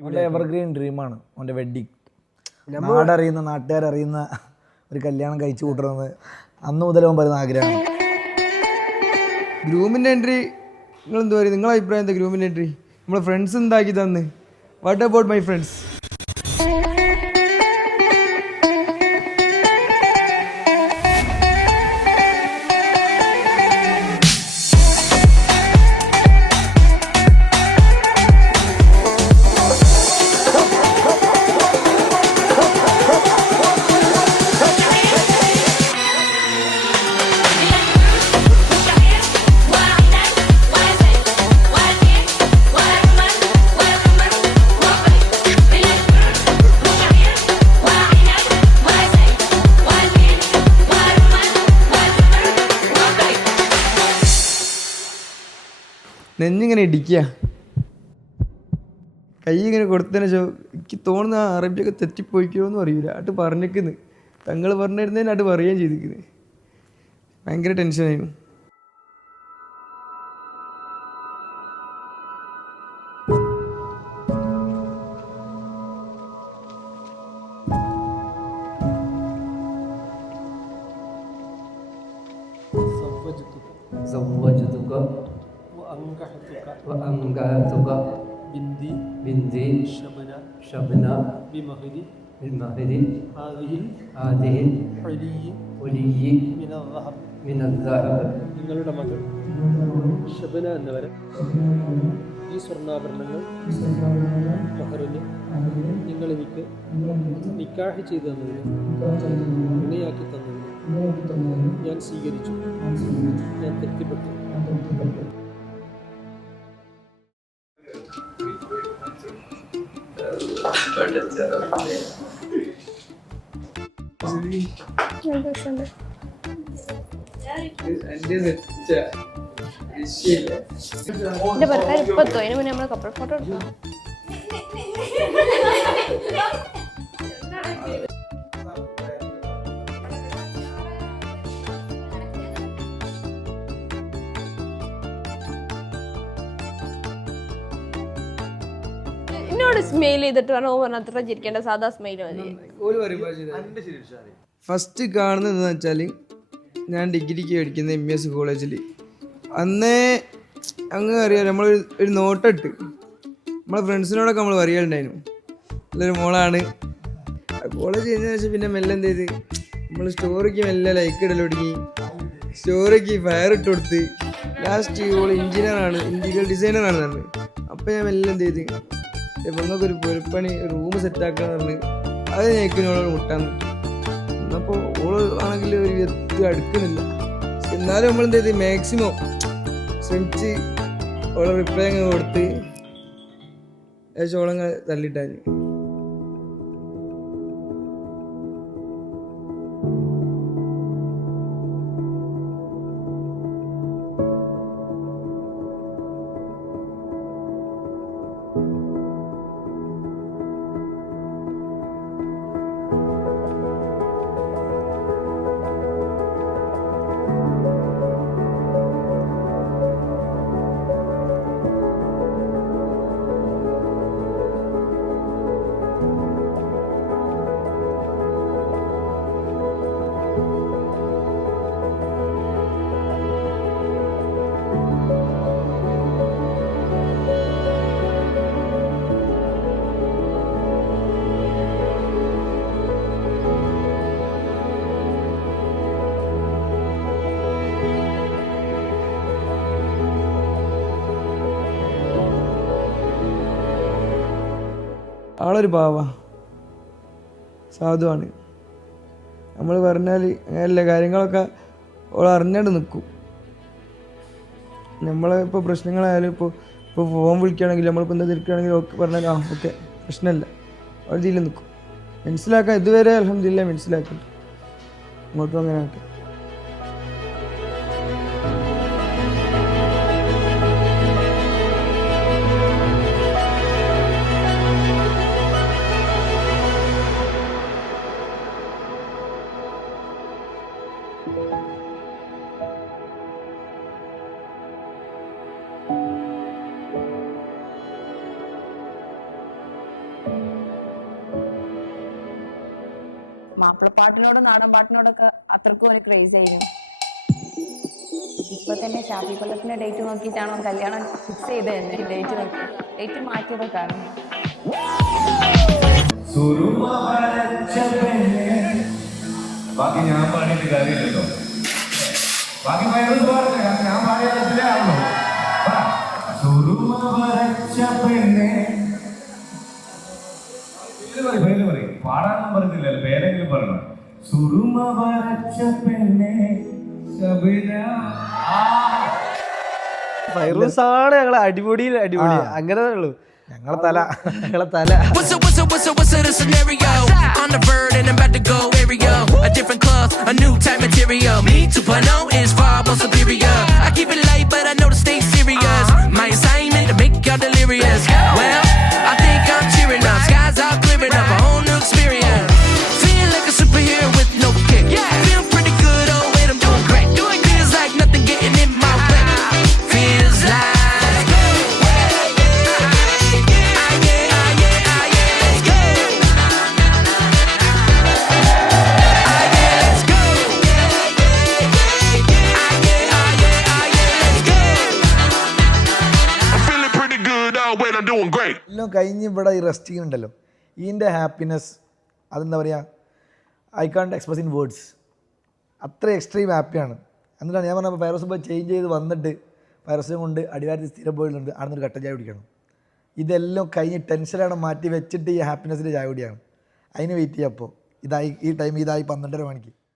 ഇവിടെ എവർഗ്രീൻ ഡ്രീമാണ് അവൻ്റെ വെഡ്ഡിങ്. നാടറിയുന്ന നാട്ടുകാരറിയുന്ന ഒരു കല്യാണം കഴിച്ചു കൂട്ടണമെന്ന് അന്ന് മുതൽ അവൻ പറയുന്ന ആഗ്രഹമാണ്. ഗ്രൂമിൻ്റെ എൻട്രി നിങ്ങൾ എന്താ പറയുക? നിങ്ങളെ അഭിപ്രായം എന്താ ഗ്രൂമിൻ്റെ എൻട്രി? നമ്മളെ ഫ്രണ്ട്സ് എന്താക്കി തന്ന്? What about my friends? നെഞ്ഞിങ്ങനെ ഇടിക്കുക, കൈ ഇങ്ങനെ കൊടുത്തതിന് ശേഷം എനിക്ക് തോന്നുന്ന ആ അറബിയൊക്കെ തെറ്റിപ്പോയിക്കോന്ന് അറിയില്ല. അട്ട് പറഞ്ഞേക്കുന്നു, തങ്ങൾ പറഞ്ഞിരുന്നതിന് അട്ട് പറയുകയും ചെയ്തിരിക്കുന്നത്. ഭയങ്കര ടെൻഷനായിരുന്നു. زوجتك وأنكحتك بنتي شبنة بمهر هذه الحلي من الذهب. നിങ്ങളുടെ മകൾ ഷബന എന്നവരെ ഈ സ്വർണ്ണാഭരണങ്ങൾ മഹറിന് നിങ്ങൾ എനിക്ക് നിക്കാഹ് ചെയ്തു തന്നതിന്, ഇണയാക്കി തന്നതിന് ഞാൻ സ്വീകരിച്ചു. ഞാൻ തൃപ്തിപ്പെട്ടു. എന്റെ ഭർത്താവ് ഇപ്പത്തോ അതിന് മുന്നേ നമ്മള് കപ്പിൾ ഫോട്ടോ എടുക്കാം. എന്നോട് സ്മെയിൽ ചെയ്തിട്ട് പറഞ്ഞ അത്ര ചിരിക്കേണ്ട, സാധാ സ്മെയിൽ മതി. ഫസ്റ്റ് കാണുന്നത് എന്താ വെച്ചാൽ, ഞാൻ ഡിഗ്രിക്ക് പഠിക്കുന്ന MES കോളേജിൽ അന്നേ അങ്ങ് അറിയാം, നമ്മളൊരു നോട്ടിട്ട് നമ്മളെ ഫ്രണ്ട്സിനോടൊക്കെ നമ്മൾ അറിയാനുണ്ടായിരുന്നു നല്ലൊരു മോളാണ്. കോളേജ് കഴിഞ്ഞതിന് ശേഷം പിന്നെ മെല്ലെ എന്ത് ചെയ്ത് നമ്മൾ സ്റ്റോറിക്ക് മെല്ലെ ലൈക്ക് ഇടൽ തുടങ്ങി, സ്റ്റോറിക്ക് ഫയർ ഇട്ട് കൊടുത്ത് ലാസ്റ്റ് ഓൾ എഞ്ചിനീയറാണ്, ഇൻറ്റീരിയർ ഡിസൈനറാണ് പറഞ്ഞത്. അപ്പോൾ ഞാൻ മെല്ലെ എന്ത് ചെയ്ത് നിങ്ങൾക്കൊരു പൊരുപ്പണി റൂം സെറ്റാക്കാന്ന് പറഞ്ഞ് അത് ഞെക്കിനോട് മുട്ടാന്ന്. എന്നപ്പോൾ ഓള് ആണെങ്കിൽ ഒരു വ്യക്തി അടുക്കുന്നില്ല. എന്നാലും നമ്മൾ എന്ത് ചെയ്ത് മാക്സിമം ശ്രമിച്ച് ഓളെ റിപ്ലൈ അങ്ങ് കൊടുത്ത് ഓളങ്ങ് തള്ളിയിട്ടാൽ. ആളൊരു പാവ സാധുവാണ്. നമ്മൾ പറഞ്ഞാൽ അങ്ങനെയല്ല, കാര്യങ്ങളൊക്കെ ഓൾ അറിഞ്ഞാണ്ട് നിൽക്കും. നമ്മളെ ഇപ്പോൾ പ്രശ്നങ്ങളായാലും ഇപ്പോൾ ഫോൺ വിളിക്കുകയാണെങ്കിൽ നമ്മളിപ്പോൾ എന്താ തിരിക്കുകയാണെങ്കിൽ ഓക്കെ പറഞ്ഞാൽ ഓക്കെ പ്രശ്നമില്ല, അവർ ഇതിൽ നിൽക്കും. മനസ്സിലാക്കാൻ ഇതുവരെ അൽഹംദുലില്ലാ മനസ്സിലാക്കുന്നുണ്ട്. അങ്ങോട്ടും അങ്ങനെ ആട്ടെ. മാപ്പിളപ്പാട്ടിനോടും നാടൻ പാട്ടിനോടൊക്കെ അത്രക്കും ഒരു ക്രേസ് ആയിരുന്നു. ഇപ്പൊ തന്നെ ഷാഫി കൊല്ലത്തിന്റെ ഡേറ്റ് നോക്കിയിട്ടാണോ കല്യാണം ഫിക്സ് ചെയ്തത്? ഡേറ്റ് നോക്കി ഡേറ്റ് മാറ്റിയതൊക്കെയാണ്. ബാക്കി ഞാൻ പാടിയിട്ട് കാര്യമില്ലല്ലോ. ബാക്കി ഞാൻ പാടിയാണല്ലോ. പേര് പറയും, പാടാനൊന്നും പറഞ്ഞില്ലല്ലോ, പേരെങ്കിലും പറയണം. സുറുമ വരച്ച പെണ്ണെ ഫൈറൂസാണ് ഞങ്ങളെ അടിപൊളി അങ്ങനെ ഉള്ളൂ. ഞങ്ങളെ തല What's up, the scenario? On the bird and I'm about to go area. A different club, a new type material. Me 2.0 is far more superior. I keep it light, but I know to stay serious. My assignment to make y'all delirious. Well, I think I'm cheering up. Skies are clearing up, a whole new experience. Feel like a superhero with no kick. Feel pretty good, oh wait, I'm doing great. Feels like nothing getting in my way. Feels like എല്ലാം കഴിഞ്ഞ് ഇവിടെ ഈ resting ഉണ്ടല്ലോ, ഇതിൻ്റെ happiness അതെന്താ പറയുക, I can't express in words. അത്ര extreme ഹാപ്പിയാണ്. എന്നിട്ടാണ് ഞാൻ പറഞ്ഞപ്പോൾ ഫൈറോസ് ഇപ്പോൾ ചേഞ്ച് ചെയ്ത് വന്നിട്ട് ഫൈറോസിനെ കൊണ്ട് അടിവാരത്തിൽ സ്ഥിരം പോയിട്ടുണ്ട്, അവിടെ നിന്ന് കട്ടൻ ചായ കുടിക്കണം. ഇതെല്ലാം കഴിഞ്ഞ് ടെൻഷനാണ് മാറ്റി വെച്ചിട്ട് ഈ ഹാപ്പിനെസ്സിൻ്റെ ചായ കുടിയാണ്. അതിന് വെയിറ്റ് ചെയ്യാം. അപ്പോൾ ഈ ടൈം ഇതായി 12:30 മണിക്ക്.